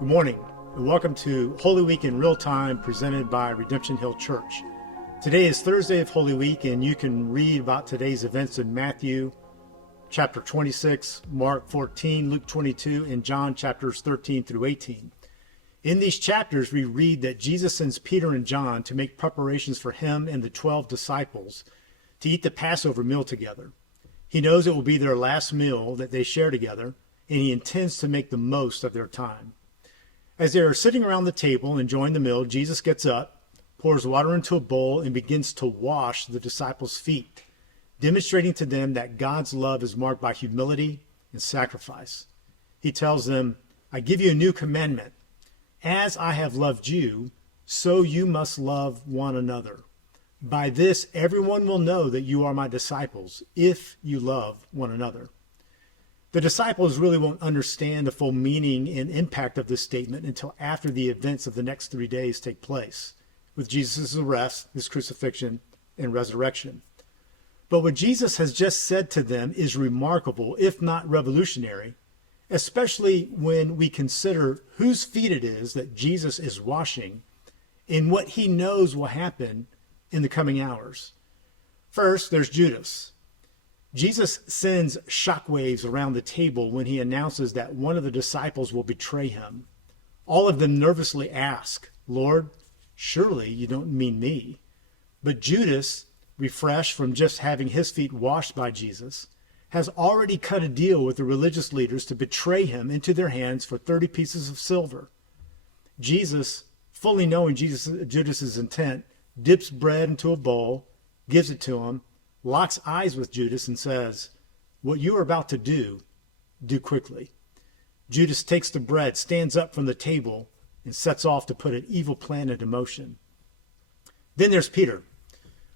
Good morning, and welcome to Holy Week in Real Time presented by Redemption Hill Church. Today is Thursday of Holy Week, and you can read about today's events in Matthew chapter 26, Mark 14, Luke 22, and John chapters 13 through 18. In these chapters, we read that Jesus sends Peter and John to make preparations for him and the 12 disciples to eat the Passover meal together. He knows it will be their last meal that they share together, and he intends to make the most of their time. As they are sitting around the table enjoying the meal, Jesus gets up, pours water into a bowl, and begins to wash the disciples' feet, demonstrating to them that God's love is marked by humility and sacrifice. He tells them, "I give you a new commandment. As I have loved you, so you must love one another. By this, everyone will know that you are my disciples, if you love one another." The disciples really won't understand the full meaning and impact of this statement until after the events of the next 3 days take place, with Jesus' arrest, his crucifixion, and resurrection. But what Jesus has just said to them is remarkable, if not revolutionary, especially when we consider whose feet it is that Jesus is washing and what he knows will happen in the coming hours. First, there's Judas. Jesus sends shockwaves around the table when he announces that one of the disciples will betray him. All of them nervously ask, "Lord, surely you don't mean me." But Judas, refreshed from just having his feet washed by Jesus, has already cut a deal with the religious leaders to betray him into their hands for 30 pieces of silver. Jesus, fully knowing Judas's intent, dips bread into a bowl, gives it to him, locks eyes with Judas, and says, "What you are about to do quickly." Judas takes the bread, stands up from the table, and sets off to put an evil plan into motion. Then there's Peter,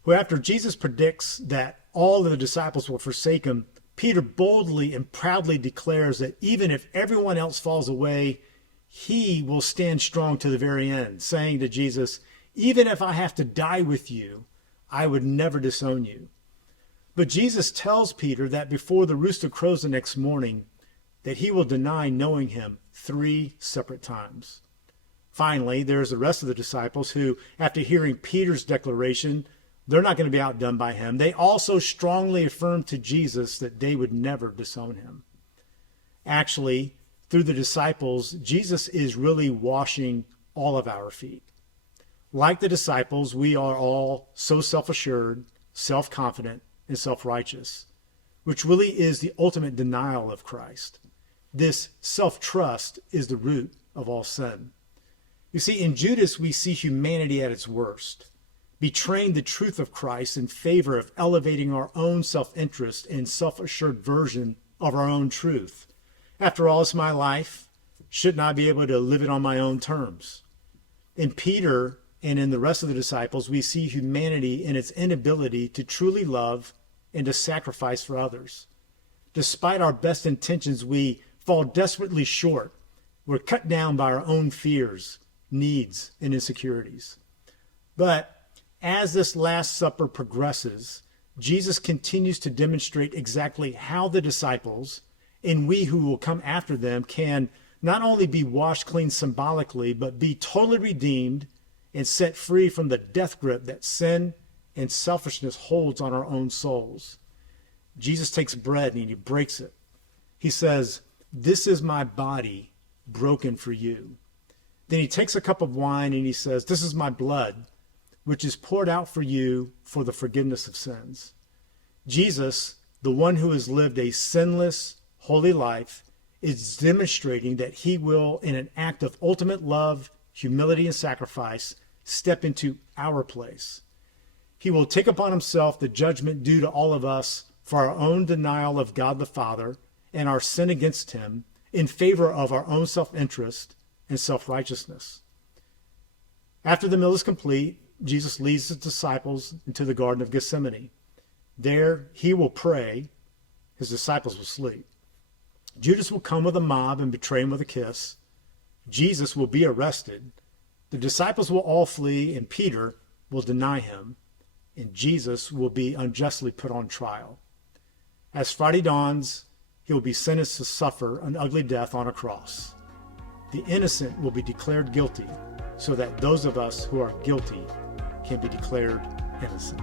who after Jesus predicts that all of the disciples will forsake him, Peter boldly and proudly declares that even if everyone else falls away, he will stand strong to the very end, saying to Jesus, "Even if I have to die with you, I would never disown you." But Jesus tells Peter that before the rooster crows the next morning, that he will deny knowing him 3 separate times. Finally, there's the rest of the disciples who, after hearing Peter's declaration, they're not going to be outdone by him. They also strongly affirm to Jesus that they would never disown him. Actually, through the disciples, Jesus is really washing all of our feet. Like the disciples, we are all so self-assured, self-confident, and self-righteous, which really is the ultimate denial of Christ. This self-trust is the root of all sin. You see, in Judas, we see humanity at its worst, betraying the truth of Christ in favor of elevating our own self-interest and self-assured version of our own truth. After all, it's my life. Shouldn't I be able to live it on my own terms? In Peter and in the rest of the disciples, we see humanity in its inability to truly love and to sacrifice for others. Despite our best intentions, we fall desperately short. We're cut down by our own fears, needs, and insecurities. But as this Last Supper progresses, Jesus continues to demonstrate exactly how the disciples, and we who will come after them, can not only be washed clean symbolically, but be totally redeemed and set free from the death grip that sin and selfishness holds on our own souls. Jesus takes bread and he breaks it. He says, "This is my body broken for you." Then he takes a cup of wine and he says, "This is my blood, which is poured out for you for the forgiveness of sins." Jesus, the one who has lived a sinless, holy life, is demonstrating that he will, in an act of ultimate love, humility, and sacrifice, step into our place. He will take upon himself the judgment due to all of us for our own denial of God the Father and our sin against him in favor of our own self-interest and self-righteousness. After the meal is complete, Jesus leads his disciples into the Garden of Gethsemane. There he will pray. His disciples will sleep. Judas will come with a mob and betray him with a kiss. Jesus will be arrested. The disciples will all flee, and Peter will deny him. And Jesus will be unjustly put on trial. As Friday dawns, he will be sentenced to suffer an ugly death on a cross. the innocent will be declared guilty so that those of us who are guilty can be declared innocent.